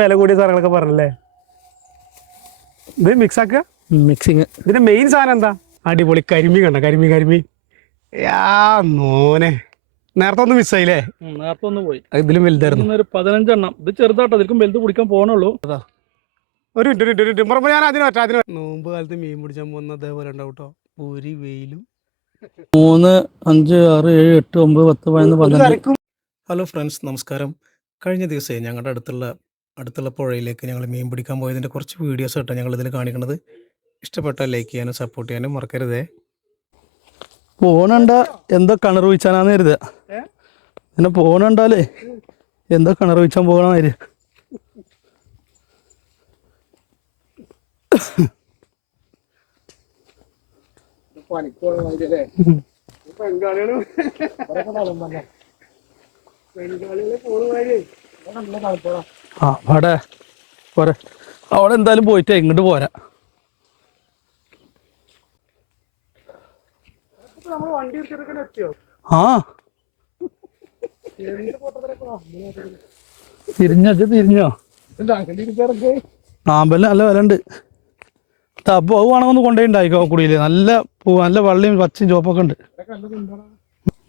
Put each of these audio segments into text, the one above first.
വില കൂടിയ സാധനങ്ങളൊക്കെ പറഞ്ഞല്ലേ. ഇത് മിക്സ് ആക്കുക, മിക്സിങ്. ഇതിന്റെ മെയിൻ സാധനം എന്താ? അടിപൊളി കരിമീൻ കണ്ട, കരിമീൻ യാ മോനെ. നേരത്തെ ഒന്ന് മിസ്സായില്ലേ? നേരത്തെ ഒന്ന് പോയി. ഇതിലും വലുതായിരുന്നു. ഒരു 15 എണ്ണം. ഇത് ചെറുതാട്ടോ, ഇതിൽക്കും വലുത് പിടിക്കാൻ പോകണുള്ളൂ. ഒരു മിനിറ്റ് ഞാൻ അതിന് നോമ്പ് കാലത്ത് മീൻ പിടിച്ചാൽ പോകുന്ന അതേപോലെ ഉണ്ടാവും കേട്ടോ. ഒരു വെയിലും 3, 5, 6, 7, 8, 9, 10, 11, 12. ഹലോ ഫ്രണ്ട്സ്, നമസ്കാരം. കഴിഞ്ഞ ദിവസമേ ഞങ്ങളുടെ അടുത്തുള്ള പുഴയിലേക്ക് ഞങ്ങൾ മീൻ പിടിക്കാൻ പോയതിൻ്റെ കുറച്ച് വീഡിയോസ് കേട്ടോ ഞങ്ങളിതിൽ കാണിക്കുന്നത്. ഇഷ്ടപ്പെട്ടാൽ ലൈക്ക് ചെയ്യാനും സപ്പോർട്ട് ചെയ്യാനും മറക്കരുതേ. പോണണ്ട എന്തോ കിണർ വീഴ്ച്ചാനാന്ന് കരുതുക. പിന്നെ പോണണ്ടാലേ എന്തോ കിണർ വീഴ്ച്ചാൻ പോകണമാര്. അവിടെ എന്തായാലും പോയിട്ട് ഇങ്ങോട്ട് പോരാ. ആ തിരിഞ്ഞോ? ആമ്പലിന് നല്ല വില ഉണ്ട്. തപ്പോ അത് വേണമെന്ന് കൊണ്ടുപോയിണ്ടായിക്കോ കുടിയില്. നല്ല വള്ളിയും പച്ചയും ചോപ്പൊക്കെ ഉണ്ട്.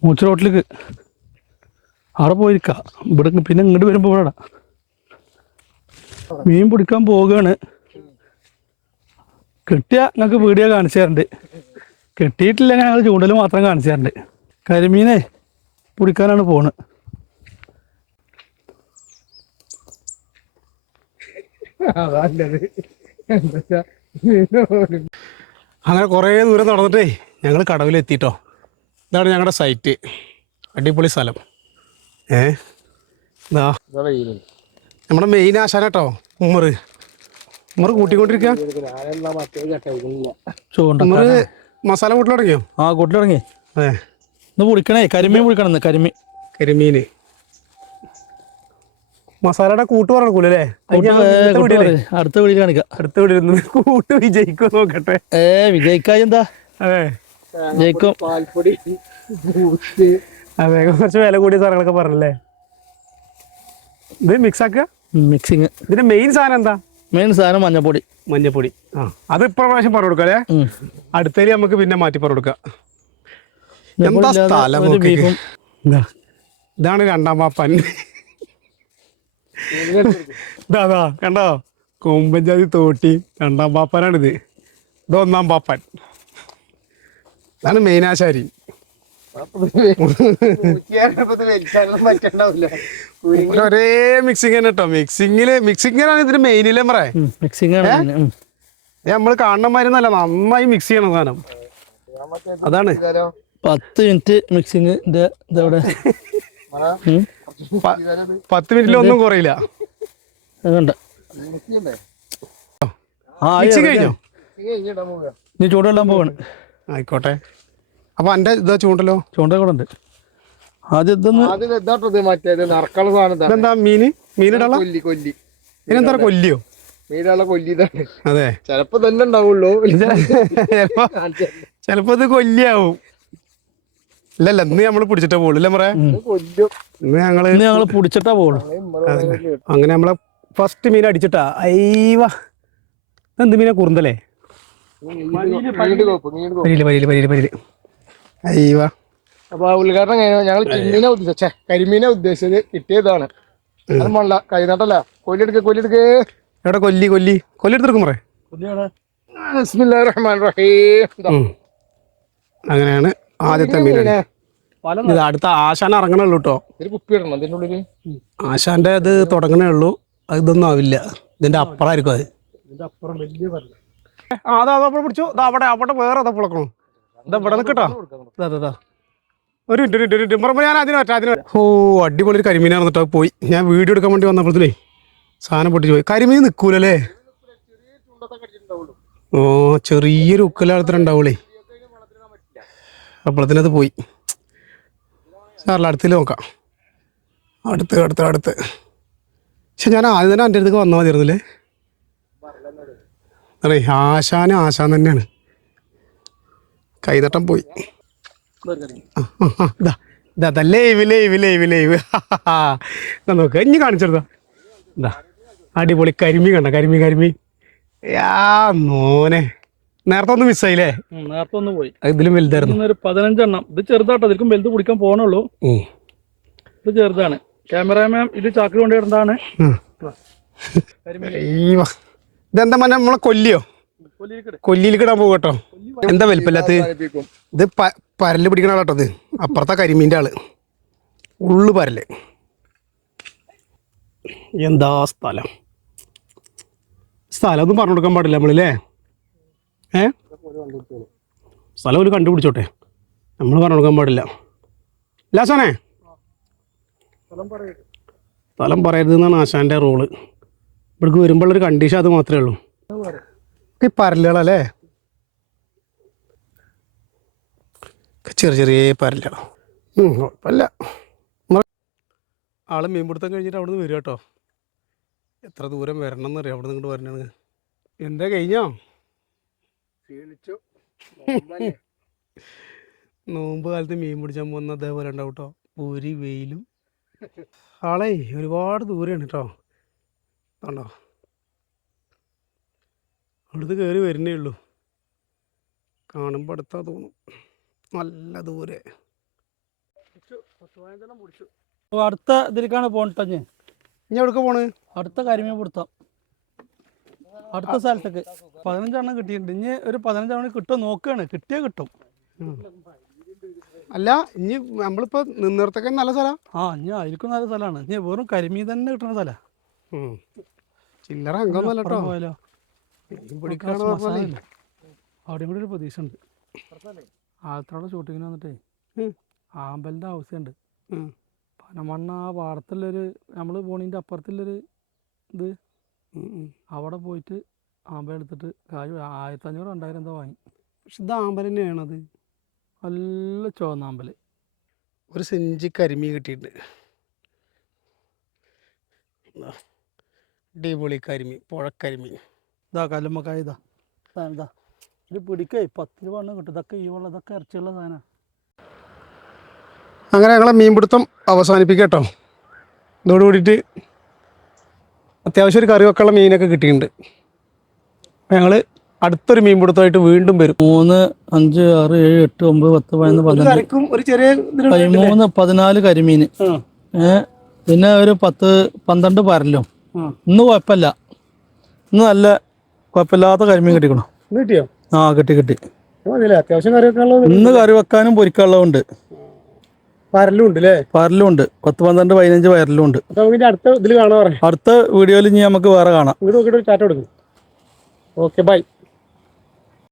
മൂച്ച റോട്ടിലേക്ക് അവിടെ പോയിരിക്ക. ഇവിടെ പിന്നെ ഇങ്ങോട്ട് വരുമ്പോ ഇവിടെ മീൻ പിടിക്കാൻ പോവുകയാണ്. കിട്ടിയ ഞങ്ങൾക്ക് വീഡിയോ കാണിച്ചു തരണ്ട്. കിട്ടിയിട്ടില്ലെങ്കിൽ ഞങ്ങൾ ചൂണ്ടൽ മാത്രം കാണിച്ചു തരണ്ട്. കരിമീനെ പിടിക്കാനാണ് പോണ്. അങ്ങനെ കുറേ ദൂരം നടന്നിട്ടേ ഞങ്ങൾ കടവിലെത്തിട്ടോ. ഇതാണ് ഞങ്ങളുടെ സൈറ്റ്. അടിപൊളി സ്ഥലം. ഇതാ നമ്മുടെ മെയിൻ ആശാന കേട്ടോ, ഉമ്മറ് കൂട്ടിക്കൊണ്ടിരിക്കുക. ഉമ്മറ് മസാല കൂട്ടിൽ തുടങ്ങിയോ? ആ കൂട്ടിൽ തുടങ്ങി. അതെ, ഇന്ന് പിടിക്കണേ കരിമീൻ പിടിക്കണം. കരിമീന് മസാലയുടെ കൂട്ട് പറഞ്ഞൂലേ? അടുത്ത വീഡിയോ കാണിക്കാം. അടുത്ത വീഡിയോ കൂട്ട് വിജയിക്കോ നോക്കട്ടെ. വിജയിക്കായി എന്താ? അതെ, ജയിക്കും. അതെ, കുറച്ച് വില കൂടിയ സാധനങ്ങളൊക്കെ പറഞ്ഞല്ലേ. ഇത് മിക്സ് ആക്കുക, മിക്സിങ്. ഇതിന്റെ മെയിൻ സാധനം എന്താ? മെയിൻ സാധനം മഞ്ഞപ്പൊടി. ആ, അത് ഇപ്രാവശ്യം പറഞ്ഞു കൊടുക്കാം അല്ലേ. അടുത്തേല് നമുക്ക് പിന്നെ മാറ്റി പറഞ്ഞു കൊടുക്കാം. എന്താ സ്ഥലം? ഇതാണ് രണ്ടാം പാപ്പൻ. ഇതാ കണ്ടോ, കൊമ്പഞ്ചാതി തോട്ടി രണ്ടാം പാപ്പനാണിത്. ഇത് ഒന്നാം പാപ്പൻ. ഇതാണ് മെയിനാശാരി. ഒരേ മിക്സിങ് തന്നെ കേട്ടോ. മിക്സിങ്ങിനാണ് ഇതിന് മെയിനില്ലേ പറയാ. നമ്മള് കാണണമായിരുന്നല്ല, നന്നായി മിക്സ് ചെയ്യണം സാധനം. അതാണ് 10 മിനിറ്റ് മിക്സിങ്. 10 മിനിറ്റിലൊന്നും കുറയില്ല. മിക്സിങ് കഴിഞ്ഞോ? നീ ചൂടെല്ലാം പോവാണ്. ആയിക്കോട്ടെ. അപ്പൊ എന്റെ ഇതാ ചൂണ്ടല്ലോ, ചൂണ്ട കൂടെ ഉണ്ട്. ഇതെന്താ മീനിടാ ഇതിനെന്താ കൊല്ലിയോ? അതെ, ചിലപ്പോ തന്നെ ഉണ്ടാവുള്ളൂ. ചെലപ്പോ ഇത് കൊല്ലിയാവും. ഇല്ലല്ല, ഇന്ന് നമ്മള് പിടിച്ചിട്ടേ പോളൂ അല്ലേ പറയാ. ഇന്ന് ഞങ്ങള് പിടിച്ചിട്ടാ പോളൂ. അങ്ങനെ നമ്മളെ ഫസ്റ്റ് മീൻ അടിച്ചിട്ടാ. അയ്യവ, എന്ത് മീനാ? കുറുന്തല്ലേ? പരിയില്. അയ്യവ. അപ്പൊ ഉദ്ഘാടനം കഴിഞ്ഞാൽ ഞങ്ങൾ കരിമീനെ ഉദ്ദേശിച്ചത് കിട്ടിയതാണ്. കൈനാട്ടല്ല, കൊല്ലിയെടുക്ക്. എവിടെ കൊല്ലെടുത്തെടുക്കും പറ. അങ്ങനെയാണ് ആദ്യത്തെ മീൻ. ഇത് അടുത്ത ആശാൻ ഇറങ്ങണുള്ളൂ കേട്ടോ. ആശാന്റെ ഇത് തുടങ്ങണേ ഉള്ളൂ. ഇതൊന്നും ആവില്ല, ഇതിന്റെ അപ്പുറമായിരിക്കും അത്. അതാ പിടിച്ചു. അവിടെ വേറെ അതാ പുളക്കണോ. ഇവിടെ നിൽക്കട്ടോ. ഒരു മിനിറ്റ് ഞാൻ അതിന്. ഓ, അടിപൊളി ഒരു കരിമീനാണ് കേട്ടോ. പോയി ഞാൻ വീഡിയോ എടുക്കാൻ വേണ്ടി വന്നപ്പോഴത്തേ സാധനം പൊട്ടിച്ചു പോയി. കരിമീൻ നിൽക്കൂലല്ലേ? ഓ, ചെറിയൊരു ഉക്കലാളത്തിലുണ്ടാവൂളേ. അപ്പോഴത്തേനത് പോയി. സാറിൽ അടുത്തിൽ നോക്കാം. അടുത്ത്. പക്ഷെ ഞാൻ ആദ്യം തന്നെ എൻ്റെ അടുത്തേക്ക് വന്നാൽ മതിയായിരുന്നില്ലേ? അതെ, ആശാൻ തന്നെയാണ്. കൈതട്ടം പോയി. ലൈവ് നോക്ക്. ഇനി കാണിച്ചെടുത്താ. അടിപൊളി കരിമീൻ കണ്ട കരിമീൻ യാ മോനെ നേരത്തെ ഒന്ന് മിസ്സായില്ലേ? നേരത്തെ ഒന്ന് പോയി. ഇതിലും വലുതായിരുന്നു. ഒരു 15 എണ്ണം. ഇത് ചെറുതാട്ടോ, ഇതിൽക്കും വലുത് പിടിക്കാൻ പോകണുള്ളൂ. ഇത് ചെറുതാണ്. ക്യാമറാമാൻ ഇത് ചാക്കിൽ കൊണ്ടിടുന്നതാണ്. ഇതെന്താ മന നമ്മളെ കൊല്ലിയിലേക്ക് ഇടാൻ പോകും കേട്ടോ. എന്താ വലിപ്പമില്ലാത്ത ഇത് പരല് പിടിക്കണ ആളാട്ടോ. ഇത് അപ്പുറത്തെ കരിമീൻ്റെ ആള് ഉള്ളു പരല്. എന്താ സ്ഥലം ഒന്നും പറഞ്ഞു കൊടുക്കാൻ പാടില്ല നമ്മളില്ലേ? സ്ഥലം ഒരു കണ്ടുപിടിച്ചോട്ടെ, നമ്മൾ പറഞ്ഞു കൊടുക്കാൻ പാടില്ല. ലാസോനെ സ്ഥലം പറയരുത് എന്നാണ് ആശാൻ്റെ റോള്. ഇവിടേക്ക് വരുമ്പോഴൊരു കണ്ടീഷൻ അത് മാത്രമേ ഉള്ളൂ. ഈ പരലുകളല്ലേ, ചെറിയ പരലുകളോ. കുഴപ്പമില്ല. ആള് മീൻപിടുത്തം കഴിഞ്ഞിട്ട് അവിടെ നിന്ന് വരും കേട്ടോ. എത്ര ദൂരം വരണം എന്നറിയാം അവിടെ നിന്ന് ഇങ്ങോട്ട് വരണത്. എന്താ കഴിഞ്ഞോ? നോമ്പ് കാലത്ത് മീൻ പിടിച്ചാൽ പോകുന്ന അതേപോലെ ഉണ്ടാവും കേട്ടോ. ഒരു വെയിലും ആളെ ഒരുപാട് ദൂരെയാണ് കേട്ടോ. കണ്ടോ, അവിടുന്ന് കയറി വരുന്നേ ഉള്ളൂ. കാണുമ്പോൾ അടുത്താ തോന്നും. നല്ല ദൂരെ. അടുത്ത ഇതിലേക്കാണ് പോകണ്ടേ? ഇനി എവിടേക്ക് പോണ്? അടുത്ത കരിമീൻ പിടുത്തം അടുത്ത സ്ഥലത്തേക്ക് 15 എണ്ണം കിട്ടിയിട്ടുണ്ട്. ഇനി ഒരു 15 എണ്ണം കിട്ടുമോ നോക്കുകയാണ്. കിട്ടിയാൽ കിട്ടും. അല്ല ഇനി നമ്മളിപ്പോൾ നിന്നിടത്തൊക്കെ നല്ല സ്ഥലം. ഇനി അതിലേക്കും നല്ല സ്ഥലമാണ്. ഇനി വെറും കരിമീൻ തന്നെ കിട്ടുന്ന സ്ഥലം. ചില്ലറ അംഗമല്ല കേട്ടോ. പോയാലോ? അവിടെയും കൂടി ഒരു പ്രതീക്ഷ ഉണ്ട്. ആലത്തോടെ ഷൂട്ടിങ്ങിന് വന്നിട്ടേ ആമ്പലിൻ്റെ ആവശ്യമുണ്ട്. പനമണ്ണ ആ പാടത്തുള്ളൊരു നമ്മൾ പോണീൻ്റെ അപ്പുറത്തുള്ളൊരു ഇത് അവിടെ പോയിട്ട് ആമ്പൽ എടുത്തിട്ട് 1500 2000 എന്തോ വാങ്ങി. പക്ഷെ ഇത് ആമ്പൽ തന്നെയാണത്. നല്ല ചുവന്ന ആമ്പൽ. ഒരു സെഞ്ചി കരിമീൻ കിട്ടിയിട്ടുണ്ട്. അടിപൊളി കരിമീൻ, പുഴക്കരിമീൻ. ഇതാ കല്ലുമ്മക്കായ. ഇതാ ഇത് പിടിക്കേ 10 രൂപ കിട്ടും. ഇതൊക്കെ ഈ വെള്ളം ഇതൊക്കെ ഇറച്ചിയുള്ള സാധനമാണ്. അങ്ങനെ ഞങ്ങളെ മീൻപിടുത്തം അവസാനിപ്പിക്കട്ടോ. ഇതോട് കൂടിയിട്ട് അത്യാവശ്യം ഒരു കറി വെക്കാനുള്ള മീനൊക്കെ കിട്ടിയിട്ടുണ്ട്. ഞങ്ങൾ അടുത്തൊരു മീൻപിടുത്തമായിട്ട് വീണ്ടും വരും. 3, 5, 6, 7, 8, 9, 10, 11, 12, ഒരു ചെറിയ 13, 14 കരിമീൻ. പിന്നെ ഒരു 10, 12 പരലും. ഇന്ന് കുഴപ്പമില്ല. ഇന്ന് നല്ല കുഴപ്പമില്ലാത്ത കരിമീൻ കിട്ടിക്കണോ? കിട്ടിയോ? കിട്ടി. അത്യാവശ്യം കറി വെക്കാനുള്ളത് ഇന്ന് കറി വെക്കാനും പൊരിക്കാനുള്ളതുണ്ട്. പരലും ഉണ്ട് അല്ലേ? പരലും ഉണ്ട്. 10, 12, 15 പരലും ഉണ്ട്. അടുത്ത ഇതിൽ കാണാൻ പറയാം. അടുത്ത വീഡിയോയിൽ ഇനി നമുക്ക് വേറെ കാണാം. ഇങ്ങോട്ട് നോക്കിയിട്ട് ചാറ്റ് കൊടുക്കും. Okay bye.